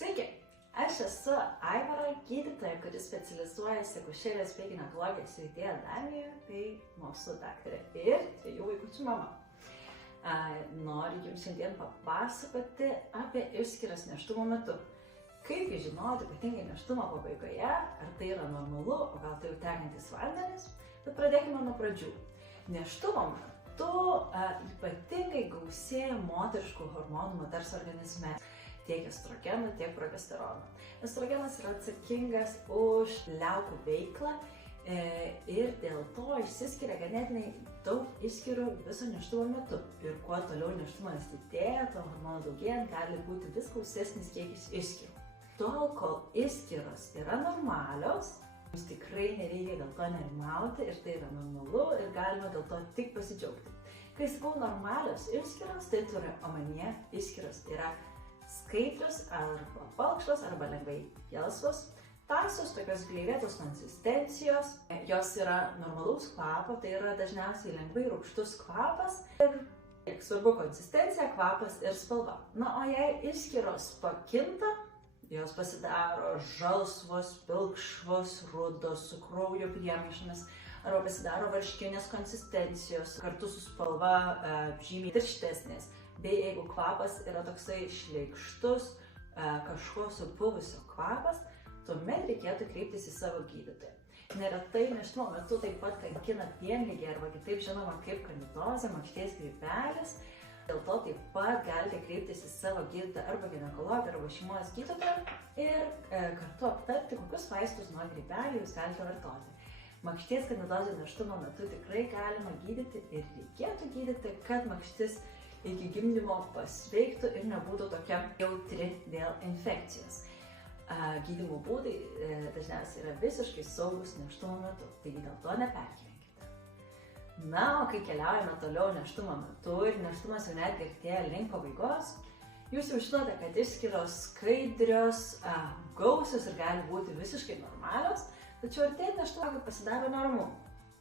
Sveiki, aš esu Aivara, gydytoja, kuris specializuojasi akušerijos bei ginekologijos srityje Danijoje, bei mokslų daktarė ir 2 vaikučių mama. Noriu Jums šiandien papasakoti apie išskyras nėštumo metu. Kaip žinoti, ypatingai nėštumo pabaigoje, ar tai yra normalu, o gal tai jau tekantis vandenis, bet pradėkime nuo pradžių. Nėštumo metu ypatingai gausėja moteriškų hormonų moters organizme. Tiek estrogenų, tiek progesteronų. Estrogenas yra atsakingas už liaukų veiklą ir dėl to išsiskiria ganėtinai daug išskyrų viso nėštumo metu. Ir kuo toliau nėštumas didėja, to hormonų daugėjant gali būti vis gausesnis kiekis išskyrų. Tol, kol išskyros yra normalios, jums tikrai nereikia dėl to nerimauti ir tai yra normalu ir galima dėl to tik pasidžiaugti. Kai sakau normalios išskyros, tai turiu omenyje išskyros yra skaidrios arba balkšvos arba lengvai gelsvos, tamsios, tokios gleivėtos konsistencijos, jos yra normalaus kvapo, tai yra dažniausiai lengvai rūgštus kvapas ir svarbu konsistencija, kvapas ir spalva. Na, o jei išskyros pakinta, jos pasidaro žalsvos, pilkšvos, rudos, su kraujo priemaišomis, arba pasidaro varškinės konsistencijos, kartu su spalva žymiai tirštesnės. Bei jeigu kvapas yra toksai šleikštus, kažko supuvusio kvapas, tuomet reikėtų kreiptis į savo gydytoją. Neretai nėštumo metu taip pat kankina pienligė arba kitaip žinoma kaip kandidozė, makšties grybelis. Dėl to taip pat galite kreiptis į savo gydytoją arba ginekologą arba šeimos gydytoją ir kartu aptarti, kokius vaistus nuo grybelių jūs galite vartoti. Makšties kandidozę nėštumo metu tikrai galima gydyti ir reikėtų gydyti, kad makštis iki gimdymo pasveiktų ir nebūtų tokia jautri dėl infekcijos. Gydymo būdai dažniausiai yra visiškai saugus nėštumo metu, taigi dėl to nepergyvenkite. Na, o kai keliaujame toliau nėštumo metu ir nėštumas jau netgi artėja link pabaigos, jūs jau žinote, kad išskyros skaidrios, gausios ir gali būti visiškai normalios, tačiau artėjant nėštumui pasidaro neramu.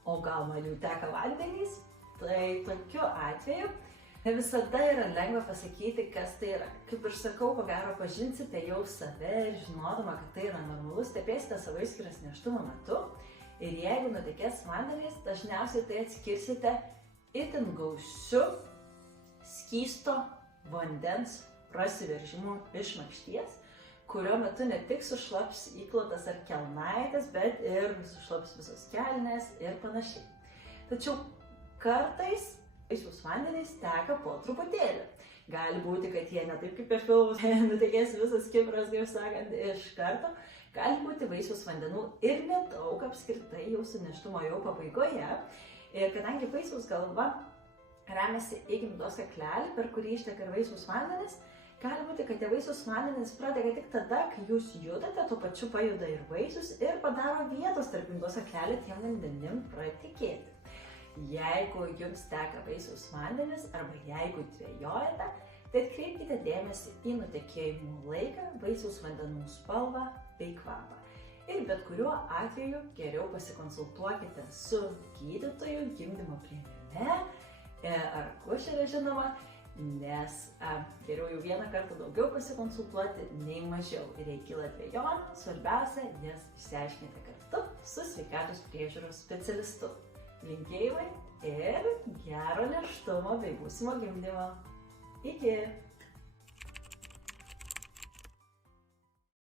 O gal nuo jų teka vandenys? Tai tokiu atveju ne visada yra lengva pasakyti, kas tai yra. Kaip ir sakau, ko gero pažinsite jau save ir žinodama, kad tai yra normalu, stebėsite savo išskyras nėštumo metu ir jeigu nutekės vandenys, dažniausiai tai atskirsite itin gausiu skysto vandens prasiveržimu iš makšties, kurio metu ne tik sušlaps įklotas ar kelnaitės, bet ir sušlaps visos kelnės ir panašiai. Tačiau kartais vaisiaus vandenys teka po truputėlį. Gali būti, kad jie ne taip kaip per filmus nutekės visas kibras, kaip sakant, iš karto. Gali būti vaisiaus vandenų ir nedaug apskritai jūsų nėštumo jau pabaigoje. Ir kadangi vaisiaus galva remiasi į gimdos kaklelį, per kurį išteka ir vaisiaus vandenys, gali būti, kad tie vaisiaus vandenys pradega tik tada, kai jūs judate, tuo pačiu pajuda ir vaisius ir padaro vietos tarp gimdos kaklelį tiem vandenim pratekėti. Jeigu jums teka vaisiaus vandenis arba jeigu dvejojate, tai atkreipkite dėmesį į nutekėjimo laiką, vaisiaus vandenų spalvą bei kvapą. Ir bet kuriuo atveju geriau pasikonsultuokite su gydytoju gimdymo priėmime ar akušere žinoma, nes geriau jau vieną kartą daugiau pasikonsultuoti nei mažiau. Ir jei kyla dvejonių, svarbiausia, jas išsiaiškinkite kartu su sveikatos priežiūros specialistu. Linkėjimai ir gero nėštumo bei būsimo gimdymo. Iki!